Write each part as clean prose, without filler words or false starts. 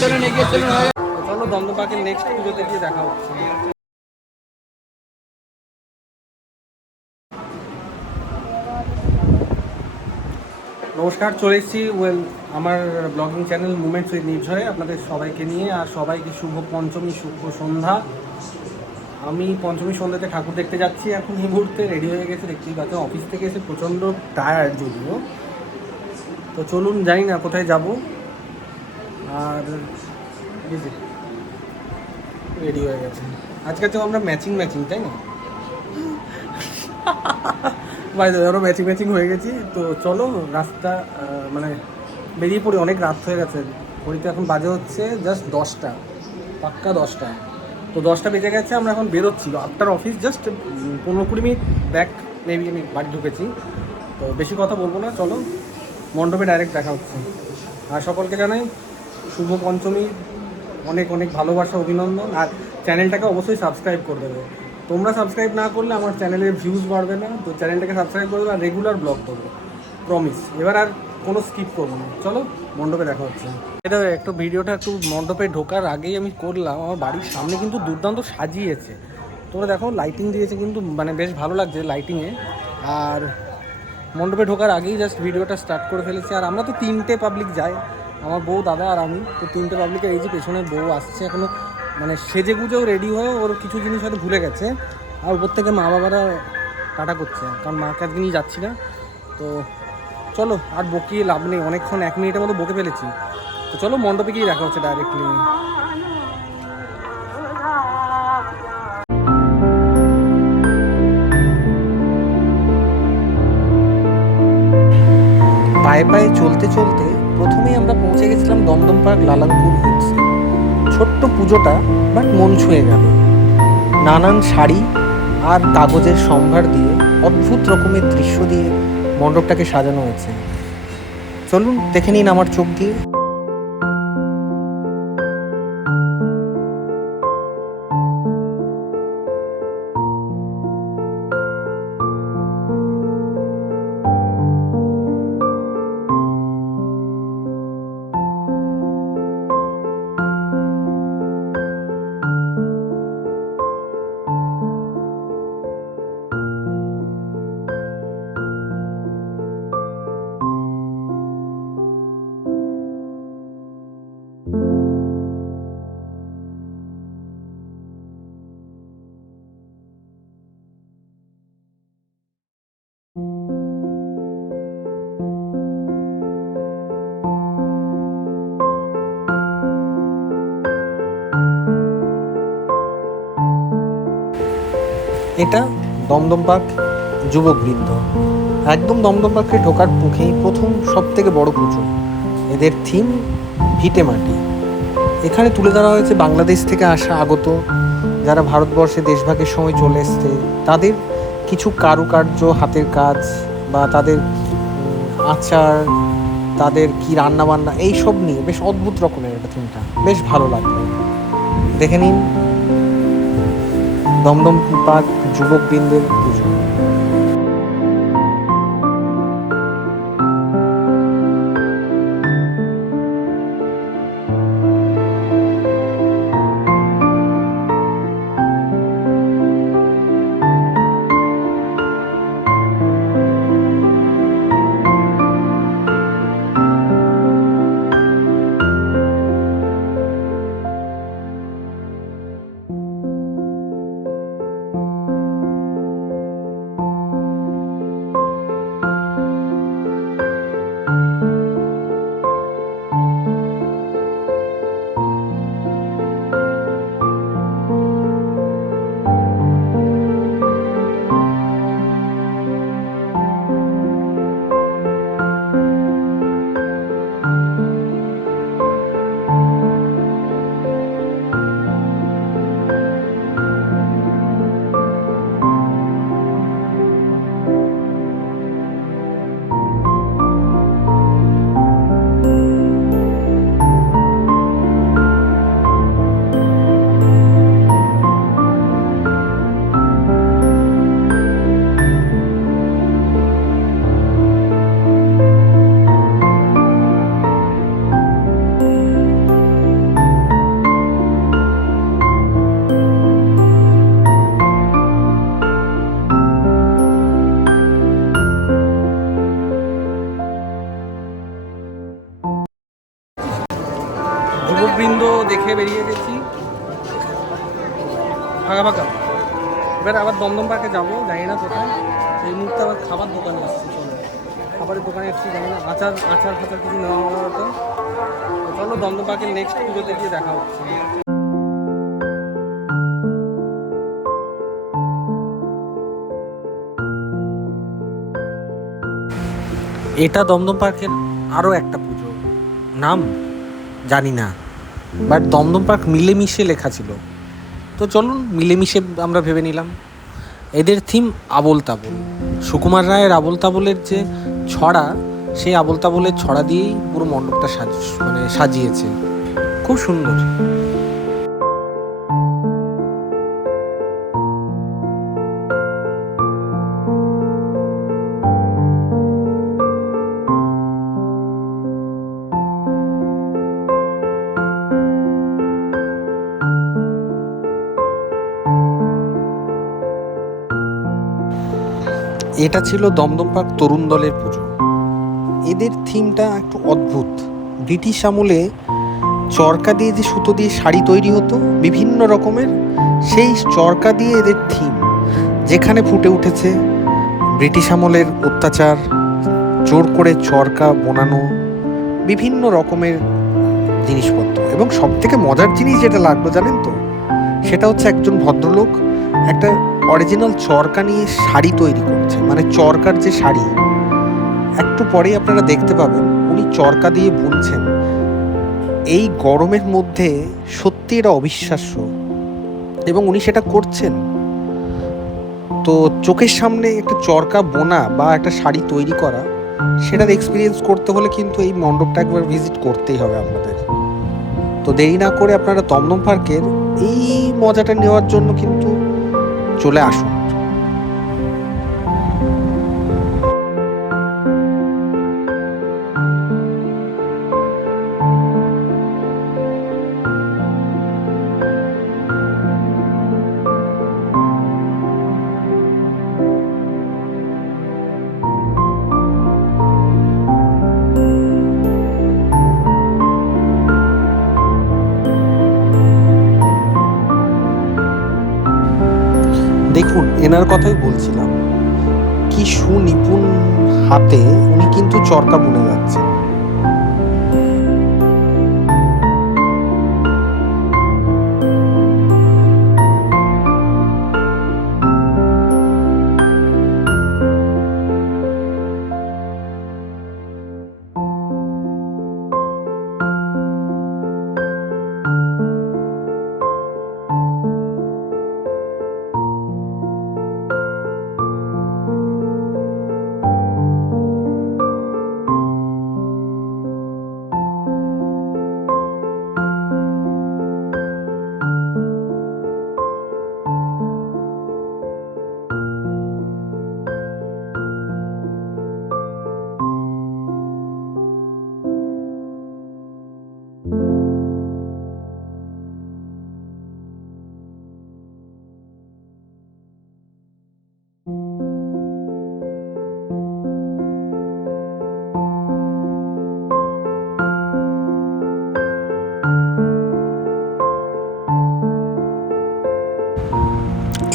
চলো দমদম পার্কের নেক্সট পুজোতে গিয়ে দেখা হচ্ছে। নমস্কার, চলে এসেছি আমার ব্লগিং চ্যানেল মুভমেন্টস উইথ নির্ঝরে আপনাদের সবাইকে নিয়ে, আর সবাইকে শুভ পঞ্চমী, শুভ সন্ধ্যা। আমি পঞ্চমী সন্ধ্যাতে ঠাকুর দেখতে যাচ্ছি। এখন এই মুহূর্তে রেডি হয়ে গেছে, দেখতেই পাচ্ছেন। অফিস থেকে এসে প্রচণ্ড টায়ার্ড যদিও। তো চলুন, জানি না কোথায় যাব। আর রেডি হয়ে গেছে। আজকে তো আমরা ম্যাচিং তাই না? বাইরে আমরা ম্যাচিং হয়ে গেছি। তো চলো রাস্তা মানে বেরিয়ে পড়ি, অনেক রাত হয়ে গেছে। ঘড়িতে এখন বাজে হচ্ছে জাস্ট 10টা, পাক্কা 10টা। তো 10টা বেজে গেছে, আমরা এখন বেরোচ্ছি। After office just 15-20 minute back maybe আমি বাড়ি ঢুকেছি। তো বেশি কথা বলবো না, চলো মণ্ডপে ডাইরেক্ট দেখা হচ্ছে। আর সকলকে জানাই শুভ পঞ্চমী, অনেক অনেক ভালোবাসা, অভিনন্দন। আর চ্যানেলটাকে অবশ্যই সাবস্ক্রাইব করে দেবে। তোমরা সাবস্ক্রাইব না করলে আমার চ্যানেলের ভিউজ বাড়বে না। তো চ্যানেলটাকে সাবস্ক্রাইব করে দেবে আর রেগুলার ব্লগ করবো, প্রমিস। এবার আর কোনো স্কিপ করবো না। চলো মণ্ডপে দেখা হচ্ছে। এটা একটু ভিডিওটা একটু মণ্ডপে ঢোকার আগেই আমি করলাম। আমার বাড়ির সামনে কিন্তু দুর্দান্ত সাজিয়েছে, তোমরা দেখো, লাইটিং দিয়েছে কিন্তু, মানে বেশ ভালো লাগছে লাইটিংয়ে। আর মণ্ডপে ঢোকার আগেই জাস্ট ভিডিওটা স্টার্ট করে ফেলেছি। আর আমরা তো 3টে পাবলিক যাই, আমার বউ, দাদা আর আমি। তো 3টে পাবলিকের এই যে পেছনে বউ আসছে এখনও, মানে সেজে গুজেও রেডি হয়ে, ওর কিছু জিনিস হয়তো ভুলে গেছে। আর উপর থেকে মা বাবারা টাটা করছে, কারণ মাকে আজকে নিয়ে যাচ্ছি না। তো চলো আর বকিয়ে লাভ নেই, অনেকক্ষণ 1 মিনিটের মতো বকে ফেলেছি। তো চলো মণ্ডপে গিয়ে দেখা হচ্ছে ডাইরেক্টলি। পায়ে পায়ে চলতে চলতে প্রথমেই আমরা পৌঁছে গেছিলাম দমদম পার্ক লালাংপুর হিলসে। ছোট্ট পুজোটা বাট মন ছুঁয়ে গেল। নানান শাড়ি আর কাগজের সম্ভার দিয়ে, অদ্ভুত রকমের দৃশ্য দিয়ে মণ্ডপটাকে সাজানো হয়েছে। চলুন দেখে নিন আমার চোখ দিয়ে। এটা দমদম পার্ক যুবকবৃন্দ। একদম দমদম পার্কে ঢোকার মুখেই প্রথম সব থেকে বড় পুজো। এদের থিম ভিটে মাটি। এখানে তুলে ধরা হয়েছে বাংলাদেশ থেকে আসা আগত, যারা ভারতবর্ষে দেশভাগের সময় চলে এসছে, তাদের কিছু কারুকার্য, হাতের কাজ, বা তাদের আচার, তাদের কি রান্নাবান্না, এইসব নিয়ে বেশ অদ্ভুত রকমের একটা থিমটা, বেশ ভালো লাগবে। দেখে নিন দমদম পার্ক যুবকবৃন্দের পুজো। ভক্তবৃন্দ দেখে বেরিয়ে গেছি, ফাঁকা ফাঁকা। এবার আবার দমদম পার্কে যাবো, জানি না কোথায়। এই মুহূর্তে আবার খাবার দোকানে আসছি, চলো খাবারের দোকানে একটু জানি না আচার আচার ফাচার কিছু নেওয়া হলো হয়তো। চলো দমদম পার্কের নেক্সট পুজোতে গিয়ে দেখা হচ্ছে। এটা দমদম পার্কের আরও একটা পুজো, নাম জানি না, বাট দমদম পার্ক মিলেমিশে লেখা ছিল। তো চলুন মিলেমিশে আমরা ভেবে নিলাম। এদের থিম আবোল তাবোল, সুকুমার রায়ের আবোল তাবোলের যে ছড়া, সেই আবোল তাবোলের ছড়া দিয়েই পুরো মণ্ডপটা সাজিয়েছে, খুব সুন্দর। এটা ছিল দমদম পার্ক তরুণ দলের পুজো। এদের থিমটা একটু অদ্ভুত। ব্রিটিশ আমলে চরকা দিয়ে যে সুতো দিয়ে শাড়ি তৈরি হতো বিভিন্ন রকমের, সেই চরকা দিয়ে এদের থিম, যেখানে ফুটে উঠেছে ব্রিটিশ আমলের অত্যাচার, জোর করে চরকা বোনানো, বিভিন্ন রকমের জিনিসপত্র। এবং সব থেকে মজার জিনিস যেটা লাগলো জানেন তো, সেটা হচ্ছে একজন ভদ্রলোক একটা অরিজিনাল চরকা নিয়ে শাড়ি তৈরি করছে, মানে চরকার যে শাড়ি, একটু পরেই আপনারা দেখতে পাবেন উনি চরকা দিয়ে বুনছেন। এই গরমের মধ্যে সত্যি এটা অবিশ্বাস্য, এবং উনি সেটা করছেন। তো চোখের সামনে একটা চরকা বোনা বা একটা শাড়ি তৈরি করা, সেটার এক্সপিরিয়েন্স করতে হলে কিন্তু এই মণ্ডপটা একবার ভিজিট করতেই হবে আপনাদের। তো দেরি না করে আপনারা দমদম পার্কের এই মজাটা নেওয়ার জন্য কিন্তু চলে আসুন। দেখুন, এনার কথাই বলছিলাম, কি সুনিপুণ হাতে উনি কিন্তু চরকা বুনে যাচ্ছেন।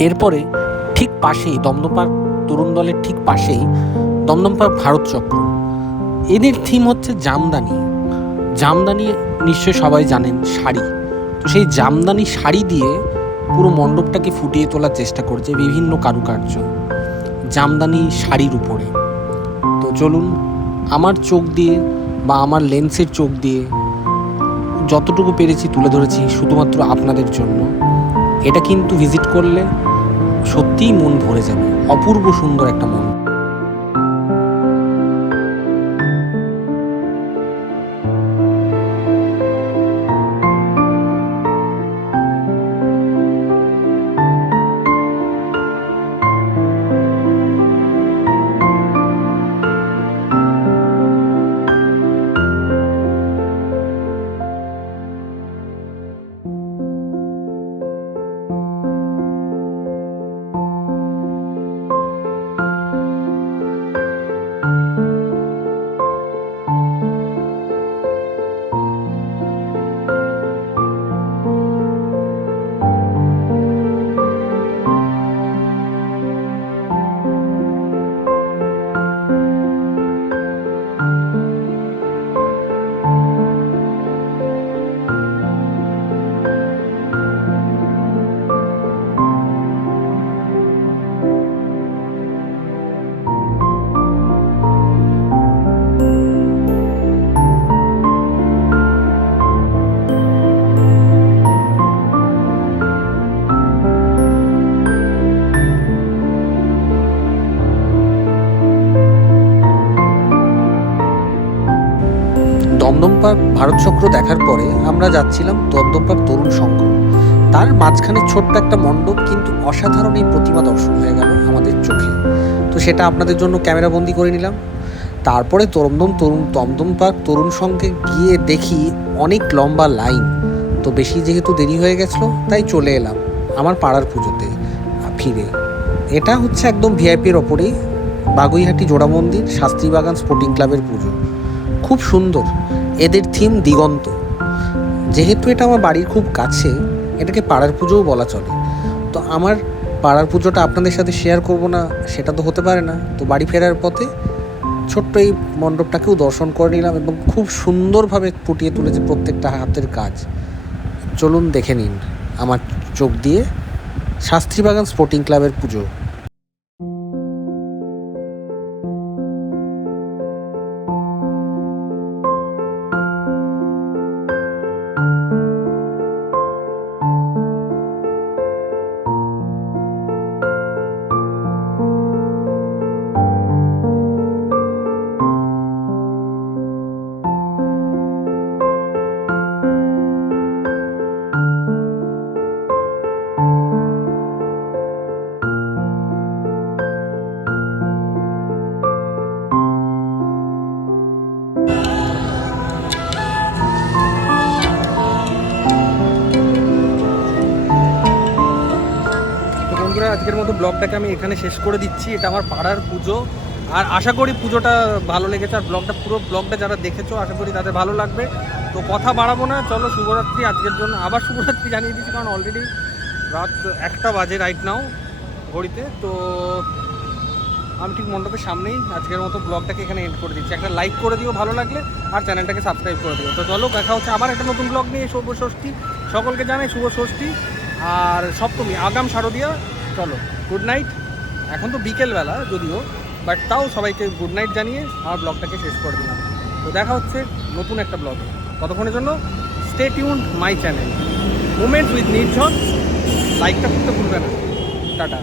এরপরে ঠিক পাশেই দমদম পার্ক তরুণ দলের ঠিক পাশেই দমদম পার্ক ভারত চক্র। এদের থিম হচ্ছে জামদানি। জামদানি নিশ্চয়ই সবাই জানেন, শাড়ি। তো সেই জামদানি শাড়ি দিয়ে পুরো মণ্ডপটাকে ফুটিয়ে তোলার চেষ্টা করছে, বিভিন্ন কারুকার্য জামদানি শাড়ির উপরে। তো চলুন, আমার চোখ দিয়ে বা আমার লেন্সের চোখ দিয়ে যতটুকু পেরেছি তুলে ধরেছি শুধুমাত্র আপনাদের জন্য। এটা কিন্তু ভিজিট করলে সত্যিই মন ভরে যাবে, অপূর্ব সুন্দর একটা মন। দমদম পার্ক ভারত চক্র দেখার পরে আমরা যাচ্ছিলাম দমদম পার্ক তরুণ সংঘ। তার মাঝখানে ছোট্ট একটা মণ্ডপ, কিন্তু অসাধারণ এই প্রতিমা দর্শন হয়ে গেল আমাদের চোখে। তো সেটা আপনাদের জন্য ক্যামেরাবন্দি করে নিলাম। তারপরে দমদম পার্ক তরুণ সংঘে গিয়ে দেখি অনেক লম্বা লাইন। তো বেশি যেহেতু দেরি হয়ে গেছিলো, তাই চলে এলাম আমার পাড়ার পুজোতে ফিরে। এটা হচ্ছে একদম ভিআইপির ওপরেই বাগুইহাটি জোড়া মন্দির শাস্ত্রীবাগান স্পোর্টিং ক্লাবের পুজো। খুব সুন্দর, এদের থিম দিগন্ত। যেহেতু এটা আমার বাড়ির খুব কাছে, এটাকে পাড়ার পুজোও বলা চলে। তো আমার পাড়ার পুজোটা আপনাদের সাথে শেয়ার করব না সেটা তো হতে পারে না। তো বাড়ি ফেরার পথে ছোট্ট এই মণ্ডপটাকেও দর্শন করে নিলাম এবং খুব সুন্দরভাবে ফুটিয়ে তুলেছে প্রত্যেকটা হাতের কাজ। চলুন দেখে নিন আমার চোখ দিয়ে শাস্ত্রীবাগান স্পোর্টিং ক্লাবের পুজো। আজকের মতো ব্লগটাকে আমি এখানে শেষ করে দিচ্ছি। এটা আমার পাড়ার পুজো, আর আশা করি পুজোটা ভালো লেগেছে। আর পুরো ব্লগটা যারা দেখেছো আশা করি তাদের ভালো লাগবে। তো কথা বাড়াবো না, চলো শুভরাত্রি। আজকের জন্য আবার শুভরাত্রি জানিয়ে দিচ্ছি, কারণ অলরেডি রাত 1টা বাজে রাইট নাও ঘড়িতে। তো আমি ঠিক মণ্ডপের সামনেই আজকের মতো ব্লগটাকে এখানে এন্ড করে দিচ্ছি। একটা লাইক করে দিও ভালো লাগলে, আর চ্যানেলটাকে সাবস্ক্রাইব করে দিও। তো চলো দেখা হচ্ছে আবার একটা নতুন ব্লগ নিয়ে। শুভ ষষ্ঠী সকলকে জানাই, শুভ ষষ্ঠী আর সপ্তমী আগাম শারদীয়া। চলো গুড নাইট। এখন তো বিকেলবেলা যদিও, বাট তাও সবাইকে গুড নাইট জানিয়ে আমার ব্লগটাকে শেষ করে দিলাম। তো দেখা হচ্ছে নতুন একটা ব্লগে। ততক্ষণের জন্য stay tuned my channel moments with Nirjhar. লাইকটা করতে ভুলবে না। টাটা।